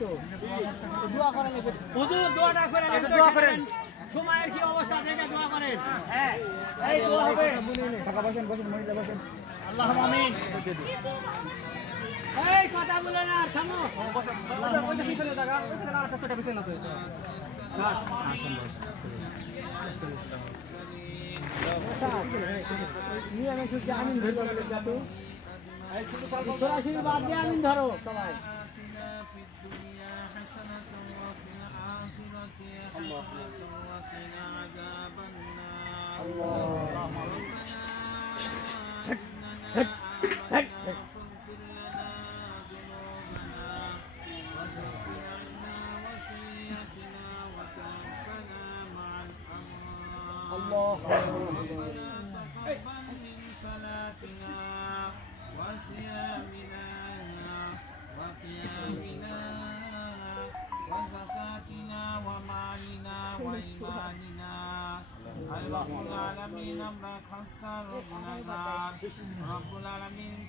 দোয়া করেন হুজুর, দোয়াটা করেন, একটু দোয়া করেন। সময়ের কি অবস্থা দেখে দোয়া করেন। হ্যাঁ, এই দোয়া হবে। টাকা বসেন, বসেন, মহিলা বসেন। আল্লাহুম্মা আমিন। এই কথা বলে না, থামো। ওইটা পিছনে জায়গা, ওইটা আর একটা পিছনে আছে। নিয়ে আমি শুধু আমিন ধরবো বলে যাতো। এই শুধু সরাসরি বাদ দিয়ে আমিন ধরো সবাই।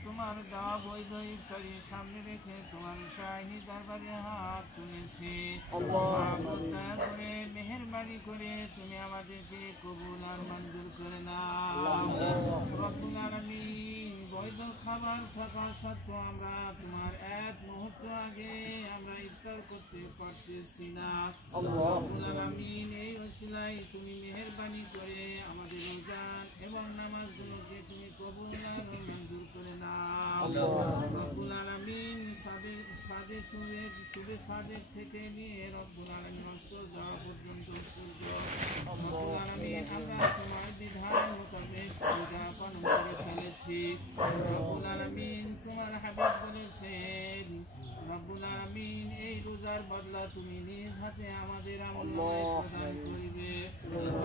তোমার দেওয়া বৈধ ইফতারি সামনে রেখে তোমার শাহী দরবারে হাত তুলেছি। মেহেরবানি করে তুমি আমাদেরকে কবুল আর মঞ্জুর করে নাও। রব্বুল আলামিন, বৈধ খাবার থাকা সত্ত্বেও আমরা তোমার এক মুহূর্ত আগে আমরা ইফতার করতে পারতেছি না। রব্বুল আলামিন, এই ওসিলায় তুমি মেহেরবানি করে আমাদের রোজা এবং নামাজগুলোকে তুমি কবুল আর মঞ্জুর করে নাও। রব্বুল আলামিন, শুভে সাদেক থেকে নিয়ে রব্বুল আলামিন অস্ত যাওয়া পর্যন্ত রব্বুল আলামিন আমরা তোমার বিধান মোতাবেক রোজা পালন করে চলেছি। রব্বুল আলামিন, তোমার হাবিব বলেছেন রব্বুল আলামিন, এই রোজার বদলা তুমি নিজ হাতে আমাদের আমলনামায় প্রদান করিবে।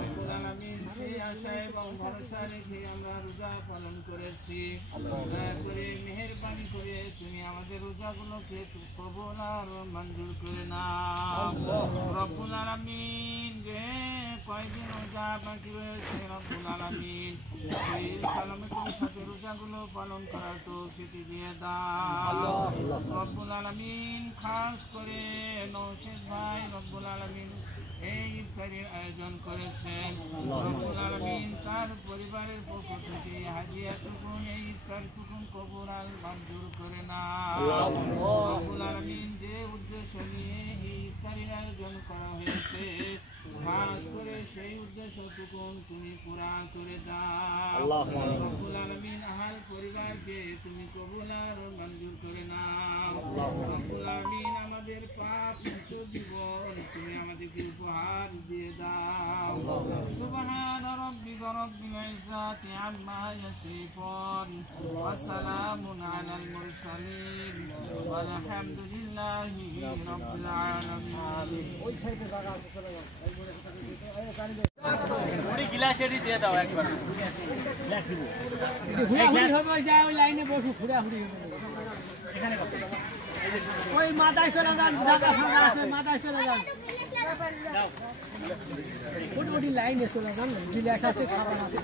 রব্বুল আলামিন, সেই আশা এবং ভরসা রেখে আমরা রোজা পালন করেছি। দয়া করে মেহেরবানি করে তুমি আমাদের রোজাগুলোকে কবুল আর মঞ্জুর করে নাও। রব্বুল আলামিন, যে কয়দিন রোজা বাকি রয়েছে রব্বুল আলামিন সেই সালামতের সাথে রোজাগুলো পালন করার তৌফিক দিয়ে দাও। রব্বুল আলামিন, খাস করে নওশেদ ভাই রব্বুল আলামিন এই ইফতারির আয়োজন করেছেন। রব্বুল আলামিন, তার পরিবারের পক্ষ থেকে হাদিয়াটুকু এই ইফতারটুকু কবুল আর মঞ্জুর করে নাও। রব্বুল আলামিন, যে উদ্দেশ্য নিয়ে এই ইফতারির আয়োজন করা হয়েছে খাস করে সেই উদ্দেশ্যটুকু তুমি পুরা করে দাও। রব্বুল আলামিন, আহাল পরিবারকে তুমি কবুল আর মঞ্জুর করে নাও। রব্বুল আলামিন, আমাদের পাপ মুক্ত জীবন তুমি আমাদেরকে উপহার দিয়ে দাও। সুবহান রাব্বিকা রাব্বিল ইজ্জাতি আম্মা ইয়াসিফুন ওয়া সালামুন আলাল মুরসালিন ওয়ালহামদুলিল্লাহি রাব্বিল আলামিন। ওই সাইডে জায়গা আছে, চলে যাও। গিলাসেরই দিয়ে দাও একবার। হুড়াহুড়ি হবে, যায় ওই লাইনে বসু, হুড়াহুড়ি এখানে ওই মাথায় চলে যান, জায়গা ফাঁকা আছে, মাথায় চলে যান। ওটি লাইনে চলে যান, গিলাস আছে, খাবার আছে।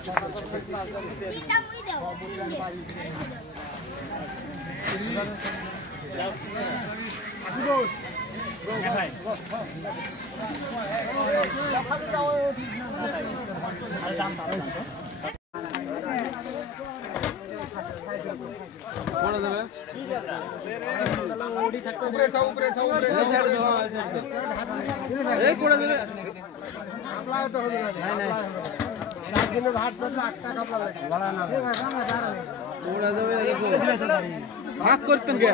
ভাগ করতেন কে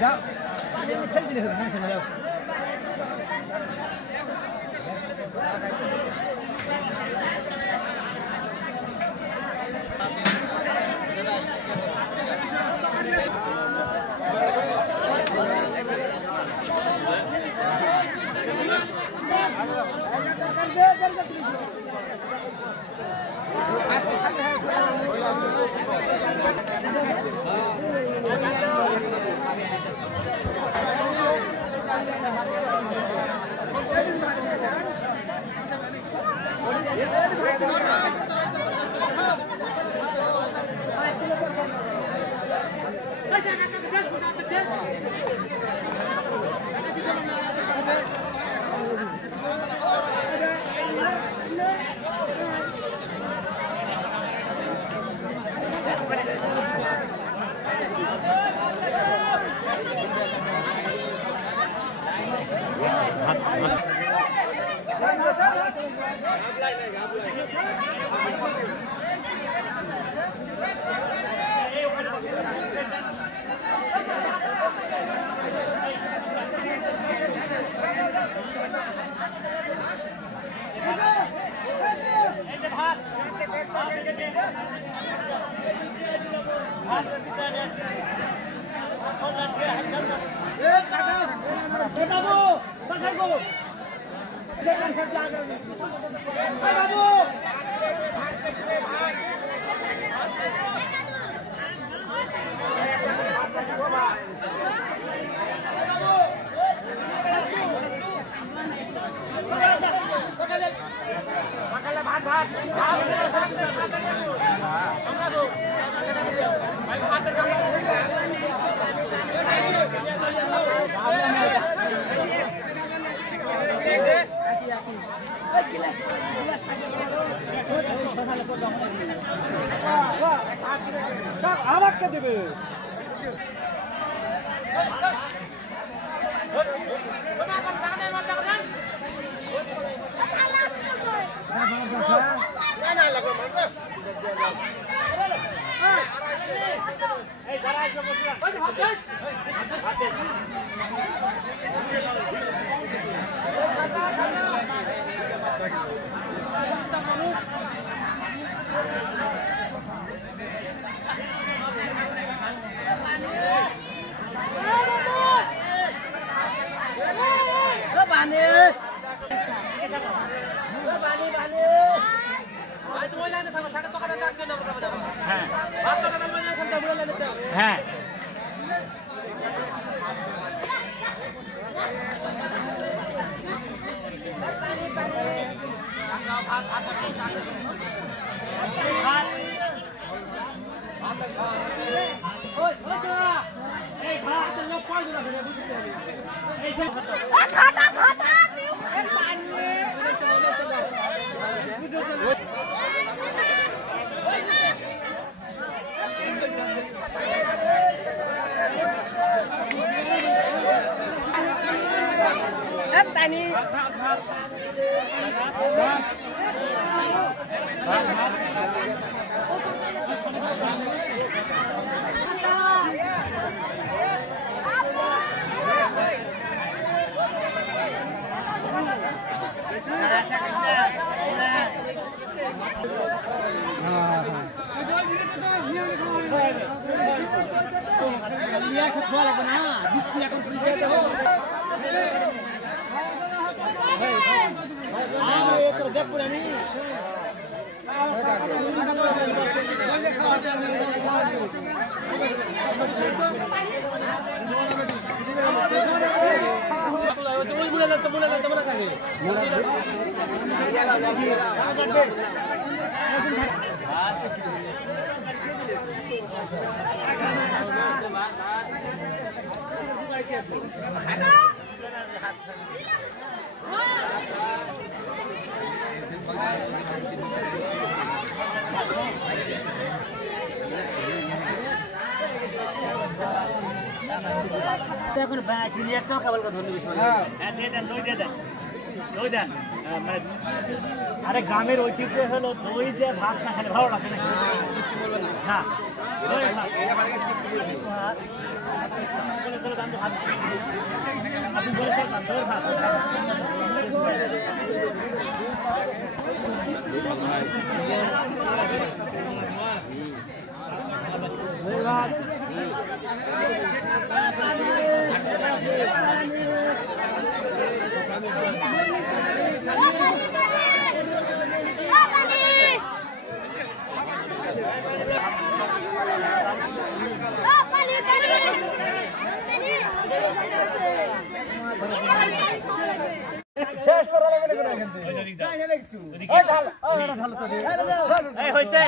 যাও খেলতে যাও। আমাকে দেবে হ্যাঁ এখন চিনি একটাও কেবল ধরলে দই দেন মানে আরে গ্রামের ঐতিহ্য হলো দই দিয়ে ভাত না খেলে ভালো লাগে না হ্যাঁ শেষ করা লাগে না কিন্তু এই হইছে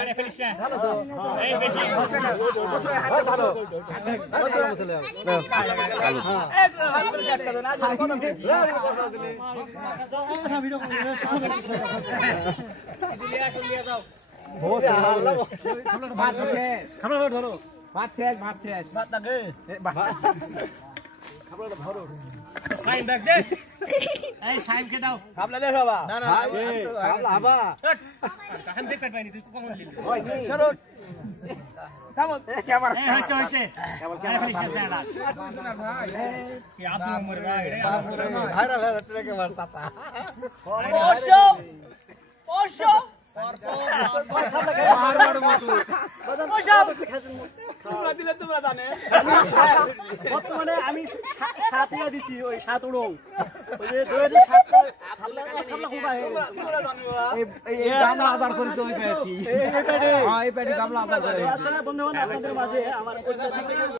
আরে ফেলিস না এই বেশি ভাত শেষ বাদ লাগে সাইন ব্যাগ দে এই সাইম কে দাও খাবলা দে সবা না না খাবলা হাবা কাহান দেখ পাইনি তুই কখন লিলি ওই চলো থামো ক্যামেরা এই হইছে হইছে আরে ফেলিস না স্যার কি আব্দুল মোর ভাই হায়রা হায়রা ট্রেকে মার তাতা তোমরা জানে বর্তমানে আমি 7 টাকা দিছি ওই 7 উড়ো ওই যে 2007 তোমরা জানো এই গামলা আবার করে তো ওই পেটি এই পেটি গামলা আবার করে আসলে বন্ধু আপনাদের মাঝে আমার